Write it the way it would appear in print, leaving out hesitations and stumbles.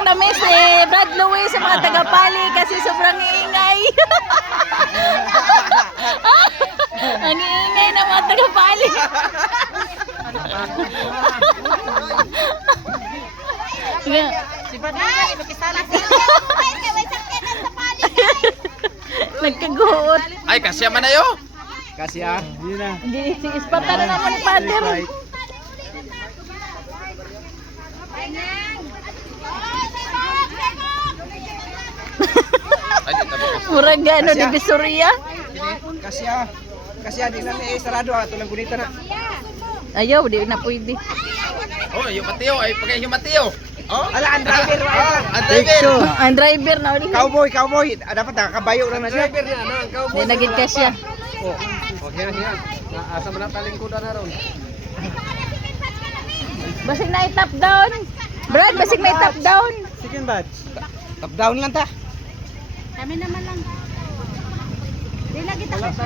sobrang na-miss Brad Louie sa mga tagapali kasi sobrang iingay. Ang iingay ng mga tagapali. Nagkaguot. Ay, kasya man na yun. Kasya. Yun na. Hindi, si Ispata na naman ni Pater. Murag ano, Divisoria. Kasya. Kasya, di na sarado ah. Tulang gunita na. Ayaw, di na pwede. Oh, yung Mateo. Ay, pagay yung Mateo. Oh, Ala, ang driver. ang driver. Ang driver na ulit. Cowboy. Dapat nakakabayo lang na siya. Driver na, no? Ang cowboy. Hindi naging kasya. Oh, yan. Asa mo na talingkudan na ron. Basig na i-top down. Brad, basig na i-top down. Second batch. Top down lang ta. Kami naman lang. Di lagi tapos.